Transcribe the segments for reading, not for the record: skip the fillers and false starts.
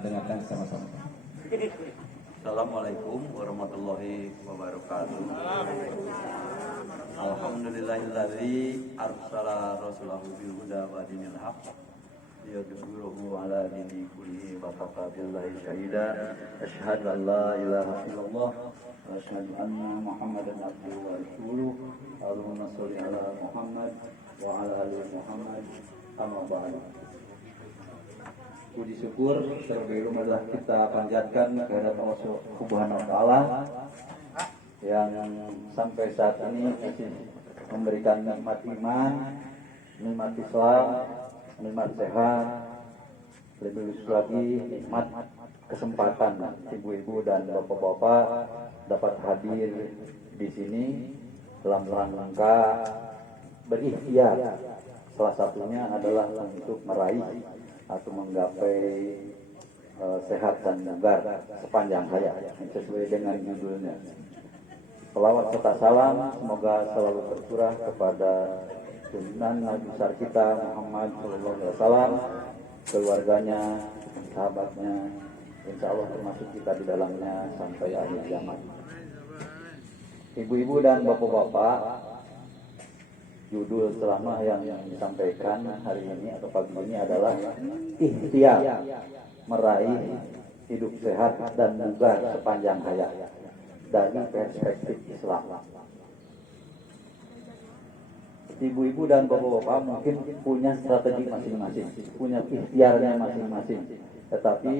dengarkan sama-sama. Assalamualaikum warahmatullahi wabarakatuh. Alhamdulillahilladzi arsala rasulahu bil huda wa dinil haqq liyudhhirahu ala dini kullihi wa kafa billahi syahida. Asyhadu an la ilaha illallah wa asyhadu anna Muhammadan abduhu wa rasuluh. Allahumma shalli ala Muhammad wa ala ali Muhammad. Amma ba'du. Puji syukur terlebih dahulu adalah kita panjatkan kehadirat Allah Subhanahu wa taala yang sampai saat ini masih memberikan nikmat iman, nikmat Islam, nikmat sehat, lebih khusus lagi nikmat kesempatan ibu-ibu dan bapak-bapak dapat hadir di sini dalam rangka berikhtiar. Salah satunya adalah untuk meraih atau menggapai sehat dan bugar sepanjang hayat sesuai dengan judulnya. Selawat serta salam semoga selalu tercurah kepada junjungan Nabi besar kita Muhammad SAW, keluarganya, sahabatnya, insya Allah termasuk kita di dalamnya sampai akhir zaman. Ibu-ibu dan bapak-bapak, judul ceramah yang disampaikan hari ini atau pagi ini adalah ikhtiar meraih hidup sehat dan bugar sepanjang hayat dari perspektif Islam. Ibu-ibu dan bapak-bapak mungkin punya strategi masing-masing, punya ikhtiarnya masing-masing. Tetapi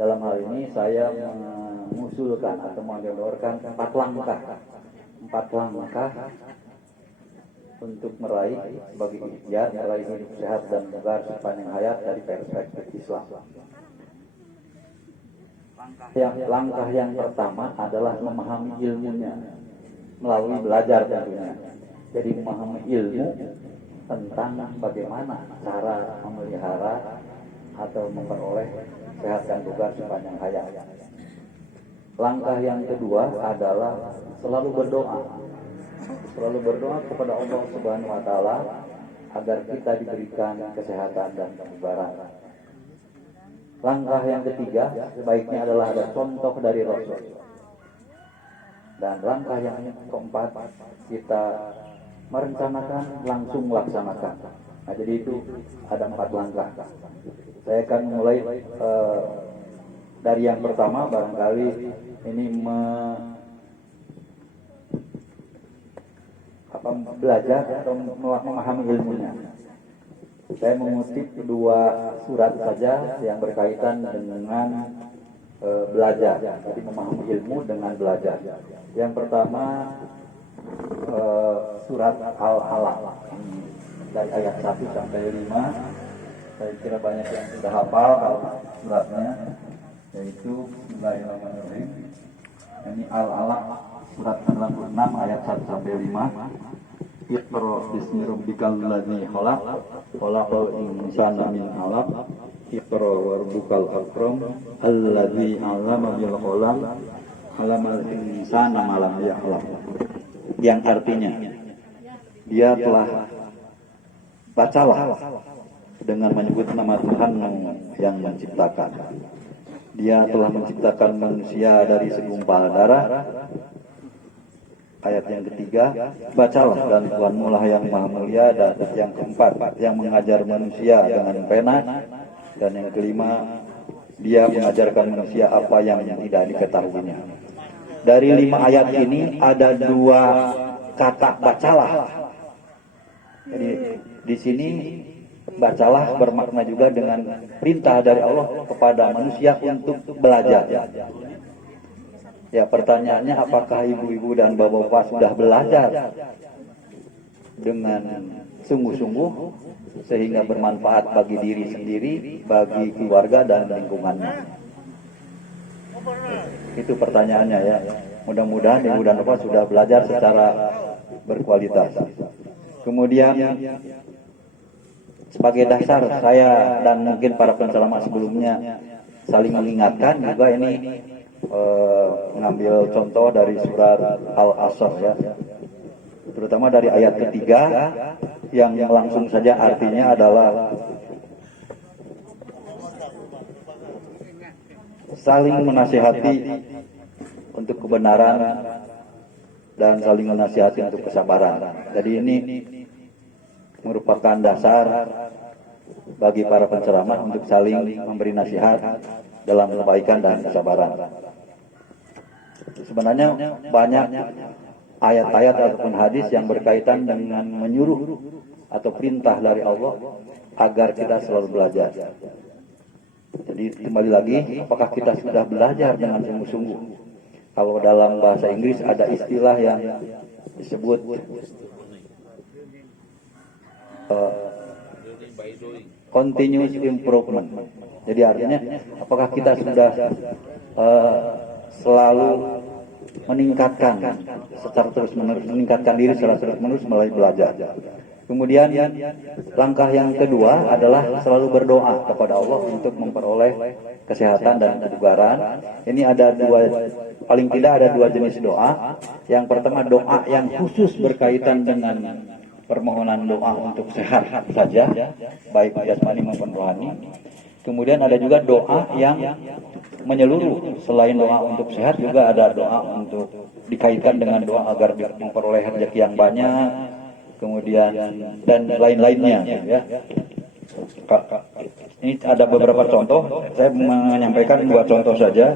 dalam hal ini saya mengusulkan atau mengendorkan 4 langkah untuk meraih sebagai ikhtiar meraih hidup sehat dan bugar sepanjang hayat dari perspektif Islam. Langkah yang pertama adalah memahami ilmunya melalui belajar tentunya. Jadi memahami ilmu tentang bagaimana cara memelihara atau memperoleh sehat dan bugar sepanjang hayat. Langkah yang kedua adalah selalu berdoa kepada Allah Subhanahu wa taala agar kita diberikan kesehatan dan kebugaran. Langkah yang ketiga sebaiknya adalah ada contoh dari Rasul. Dan langkah yang keempat kita merencanakan langsung melaksanakan. Nah, jadi itu ada 4 langkah. Saya akan mulai dari yang pertama, barangkali ini belajar atau memahami ilmunya. Saya mengutip 2 surat saja yang berkaitan dengan belajar. Jadi memahami ilmu dengan belajar. Yang pertama surat Al-Alaq dari ayat 1 sampai 5. Saya kira banyak yang sudah hafal suratnya, yaitu Bismillahirrahmanirrahim. Ini Al-Alaq surat 66 ayat 1 sampai 5. Iqra bismi rabbikal ladzi khalaq, khalaqal insana min 'alaq. Iqra wa rabbukal akram, alladzi 'allama bil qalam, 'allamal insana ma lam ya'lam. Yang artinya, dia telah bacalah dengan menyebut nama Tuhan yang menciptakan. Dia telah menciptakan manusia dari segumpal darah. Ayat yang ketiga, bacalah dan Tuhanmu lah yang maha mulia. Dan yang keempat, yang mengajar manusia dengan pena. Dan yang kelima, dia mengajarkan manusia apa yang tidak diketahuinya. Dari 5 ayat ini ada 2 kata bacalah. Jadi di sini bacalah bermakna juga dengan perintah dari Allah kepada manusia untuk belajar. Ya, pertanyaannya, apakah ibu-ibu dan bapak-bapak sudah belajar dengan sungguh-sungguh sehingga bermanfaat bagi diri sendiri, bagi keluarga dan lingkungannya? Itu pertanyaannya ya. Mudah-mudahan ibu dan bapak sudah belajar secara berkualitas. Kemudian sebagai dasar, saya dan mungkin para penceramah sebelumnya saling mengingatkan juga ini mengambil contoh dari surat Al-Asr ya, terutama dari ayat ketiga yang langsung saja artinya adalah saling menasihati untuk kebenaran dan saling menasihati untuk kesabaran. Jadi ini merupakan dasar bagi para penceramah untuk saling memberi nasihat dalam kebaikan dan kesabaran. Sebenarnya banyak ayat-ayat ataupun hadis yang berkaitan dengan menyuruh atau perintah dari Allah agar kita selalu belajar. Jadi kembali lagi, apakah kita sudah belajar dengan sungguh-sungguh? Kalau dalam bahasa Inggris ada istilah yang disebut continuous improvement. Jadi artinya apakah kita sudah selalu meningkatkan secara terus-menerus, meningkatkan diri secara terus-menerus melalui belajar. Kemudian langkah yang kedua adalah selalu berdoa kepada Allah untuk memperoleh kesehatan dan kebugaran. Ini ada paling tidak ada dua jenis doa. Yang pertama doa yang khusus berkaitan dengan permohonan doa untuk sehat saja, baik jasmani maupun rohani. Kemudian ada juga doa yang menyeluruh, selain doa untuk sehat juga ada doa untuk dikaitkan dengan doa agar memperoleh rezeki yang banyak, kemudian dan lain-lainnya, ya. Ini ada beberapa contoh, saya menyampaikan dua contoh saja.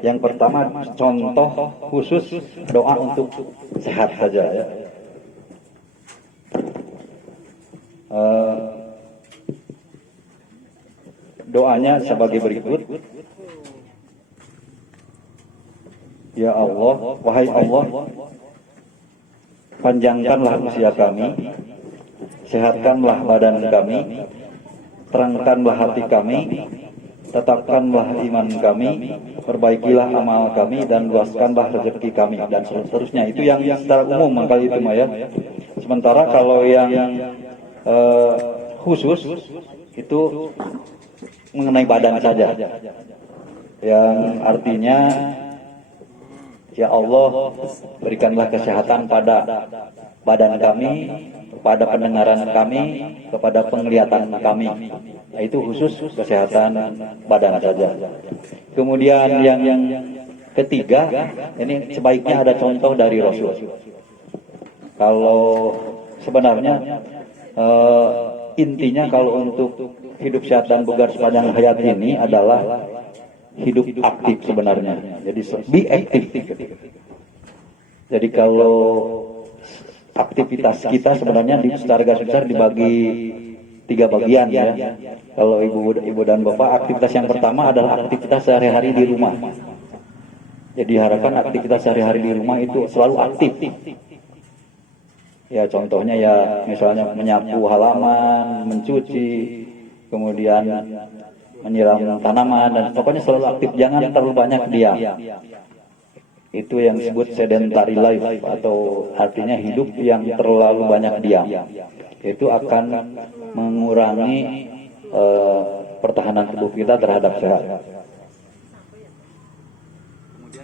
Yang pertama contoh khusus doa untuk sehat saja, ya. Doanya sebagai berikut. Ya Allah, wahai Allah, panjangkanlah usia kami, sehatkanlah badan kami, terangkanlah hati kami, tetapkanlah iman kami, perbaikilah amal kami, dan luaskanlah rezeki kami, dan seterusnya. Itu yang secara umum mangkali itu ya. Sementara kalau yang khusus itu mengenai badan saja, yang artinya ya Allah, berikanlah kesehatan pada badan kami, kepada pendengaran kami, kepada penglihatan kami. Nah, itu khusus kesehatan badan saja. Kemudian yang ketiga, ini sebaiknya ada contoh dari Rasul. Kalau sebenarnya intinya kalau untuk hidup sehat dan bugar sepanjang hayat ini adalah hidup aktif sebenarnya. Jadi be aktif. Jadi kalau aktivitas kita sebenarnya secara garis besar dibagi 3 bagian, ya. Kalau ibu dan bapak, aktivitas yang pertama adalah aktivitas sehari-hari di rumah. Jadi harapan aktivitas sehari-hari di rumah itu selalu aktif. Ya contohnya ya misalnya menyapu halaman, mencuci, kemudian menyiram tanaman, dan pokoknya selalu aktif, jangan terlalu banyak diam. Itu yang disebut sedentary life, atau artinya hidup yang terlalu banyak diam. Itu akan mengurangi pertahanan tubuh kita terhadap sehat.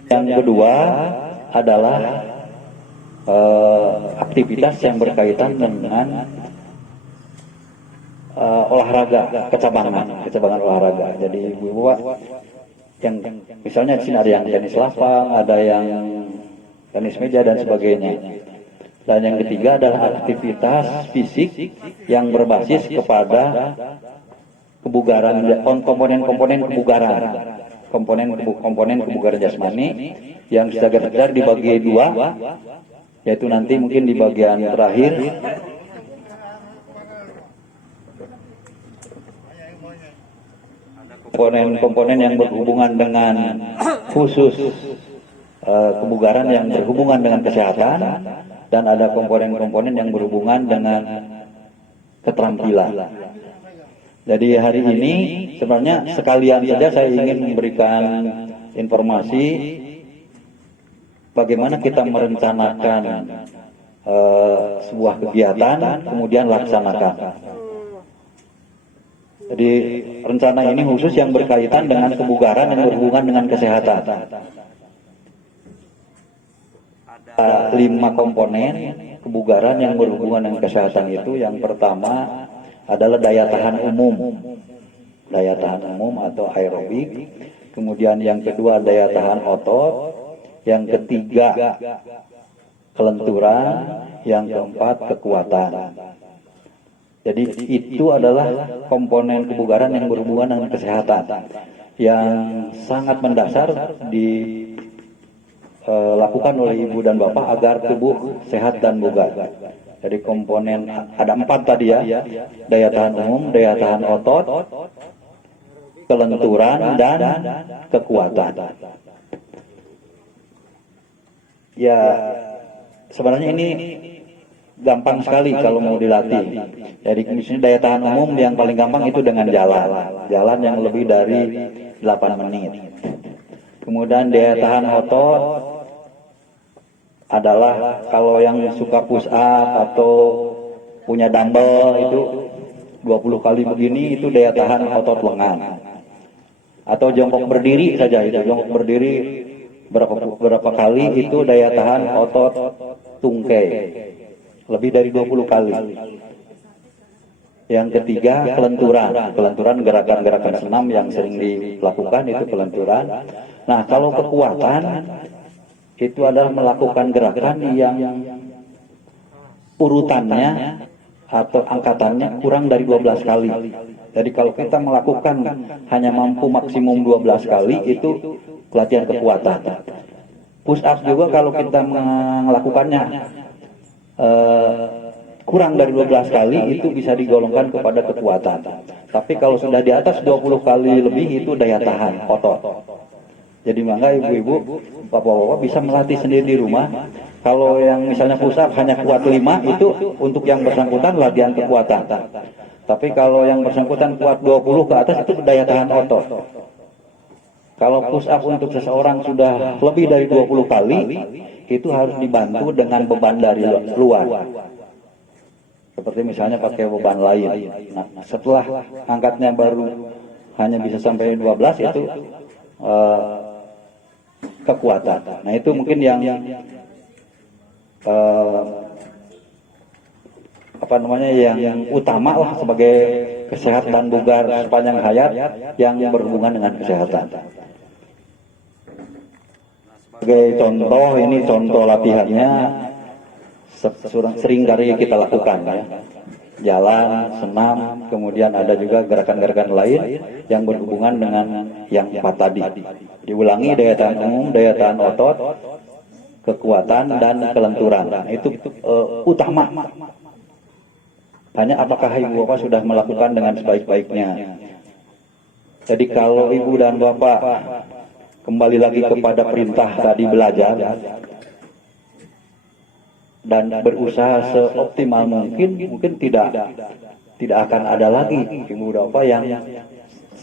Yang kedua adalah aktivitas yang berkaitan dengan olahraga, kecabangan olahraga. Jadi ibu yang misalnya di sini ada yang tenis lapang, ada yang tenis meja dan sebagainya. Dan yang ketiga adalah aktivitas fisik yang berbasis kepada kebugaran, komponen-komponen kebugaran, komponen kebugaran jasmani yang secara dibagi 2, yaitu nanti mungkin di bagian terakhir komponen-komponen yang berhubungan dengan khusus kebugaran yang berhubungan dengan kesehatan, dan ada komponen-komponen yang berhubungan dengan keterampilan. Jadi hari ini sebenarnya sekalian saja saya ingin memberikan informasi bagaimana kita merencanakan sebuah kegiatan kemudian laksanakan. Jadi rencana ini khusus yang berkaitan dengan kebugaran yang berhubungan dengan kesehatan. Ada 5 komponen kebugaran yang berhubungan dengan kesehatan itu. Yang pertama adalah daya tahan umum atau aerobik. kemudian yang kedua daya tahan otot, yang ketiga kelenturan, yang keempat kekuatan. Jadi itu adalah komponen kebugaran yang berhubungan dengan kesehatan yang sangat mendasar dilakukan oleh ibu dan bapak agar tubuh sehat dan bugar. Jadi komponen ada 4 tadi ya, daya tahan umum, daya tahan otot, kelenturan, dan kekuatan. Ya, sebenarnya ini gampang sekali kalau mau dilatih. Jadi misalnya daya tahan umum yang paling gampang itu dengan jalan yang lebih dari 8 menit. Kemudian daya tahan otot adalah kalau yang suka push up atau punya dumbbell itu 20 kali begini, itu daya tahan otot lengan. Atau jongkok berdiri saja, itu jongkok berdiri berapa kali, itu daya tahan otot tungkai lebih dari 20 kali. Yang ketiga kelenturan gerakan-gerakan senam yang sering dilakukan itu kelenturan. Nah, kalau kekuatan itu adalah melakukan gerakan yang urutannya atau angkatannya kurang dari 12 kali. Jadi kalau kita melakukan hanya mampu maksimum 12 kali, itu latihan kekuatan. Push up juga kalau kita melakukannya kurang dari 12 kali, itu bisa digolongkan kepada kekuatan. Tapi kalau sudah di atas 20 kali lebih, itu daya tahan otot. Jadi mangga ibu-ibu, bapak-bapak bisa melatih sendiri di rumah. Kalau yang misalnya push up hanya kuat 5, itu untuk yang bersangkutan latihan kekuatan. Tapi kalau yang bersangkutan kuat 20 ke atas, itu daya tahan otot. Kalau push up untuk seseorang sudah lebih dari 20 kali, itu harus dibantu dengan beban dari luar. Seperti misalnya pakai beban lain. Nah, setelah angkatnya baru hanya bisa sampai 12, itu kekuatan. Nah, itu mungkin yang yang utama lah sebagai kesehatan bugar sepanjang hayat yang berhubungan dengan kesehatan. Sebagai contoh, ini contoh latihannya sering kali kita lakukan ya. Jalan, senam, kemudian ada juga gerakan-gerakan lain yang berhubungan dengan yang 4 tadi. Diulangi daya tahan umum, daya tahan otot, kekuatan, dan kelenturan. Nah, itu utama. Hanya apakah ibu bapak sudah melakukan dengan sebaik-baiknya. Jadi kalau ibu dan bapak kembali lagi kepada perintah tadi, belajar dan berusaha seoptimal mungkin tidak akan ada lagi ibu bapak yang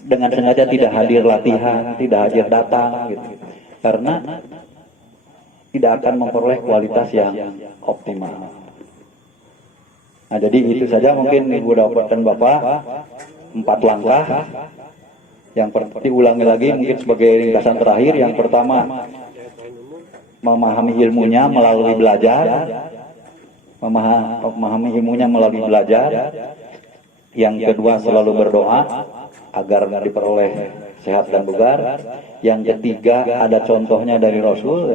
dengan sengaja tidak hadir latihan, tidak hadir datang gitu. Karena tidak akan memperoleh kualitas yang optimal. Nah, jadi itu saja mungkin ibu dan bapak, 4 langkah. Yang diulangi lagi mungkin sebagai ringkasan terakhir. Yang pertama, memahami ilmunya melalui belajar. Memahami ilmunya melalui belajar. Yang kedua, selalu berdoa agar diperoleh sehat dan bugar. Yang ketiga, ada contohnya dari Rasul.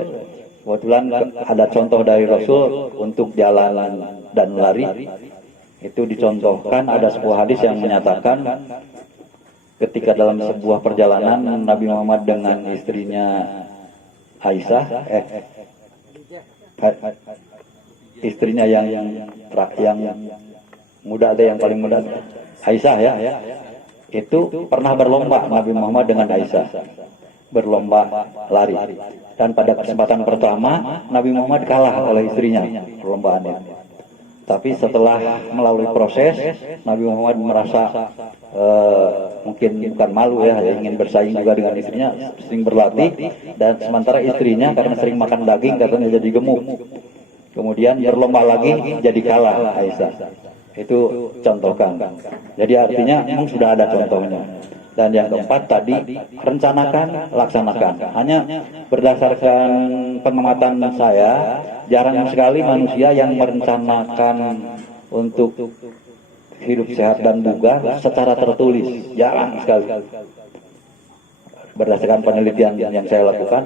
Kebetulan ada contoh dari Rasul untuk jalan dan lari. Itu dicontohkan, ada sebuah hadis yang menyatakan ketika dalam sebuah perjalanan Nabi Muhammad dengan istrinya Aisyah, istrinya yang muda, ada yang paling muda, Aisyah ya, itu pernah berlomba Nabi Muhammad dengan Aisyah, berlomba lari. Dan pada kesempatan pertama Nabi Muhammad kalah oleh istrinya perlombaan itu. Tapi setelah melalui proses, Nabi Muhammad merasa mungkin bukan malu ya, ingin bersaing juga dengan istrinya, sering berlatih. Dan sementara istrinya karena sering makan daging katanya jadi gemuk. Kemudian berlomba lagi jadi kalah Aisyah. Itu contohkan. Jadi artinya memang sudah ada contohnya. Dan yang keempat tadi, rencanakan, laksanakan. Hanya berdasarkan pengamatan saya, jarang sekali manusia yang merencanakan untuk hidup sehat dan bugar secara tertulis. Jarang sekali. berdasarkan penelitian yang saya lakukan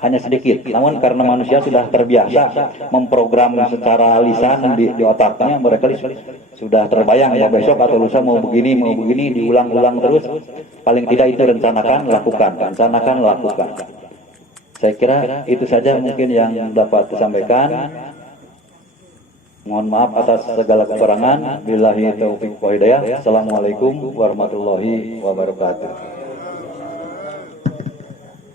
hanya sedikit. Namun karena manusia sudah terbiasa memprogram secara lisan di otaknya, mereka sudah terbayang ya besok atau lusa mau begini diulang-ulang terus. Paling tidak itu rencanakan, lakukan. Saya kira itu saja mungkin yang dapat disampaikan. Mohon maaf atas segala kekurangan. Billahi taufiq wa hidayah. Assalamualaikum warahmatullahi wabarakatuh.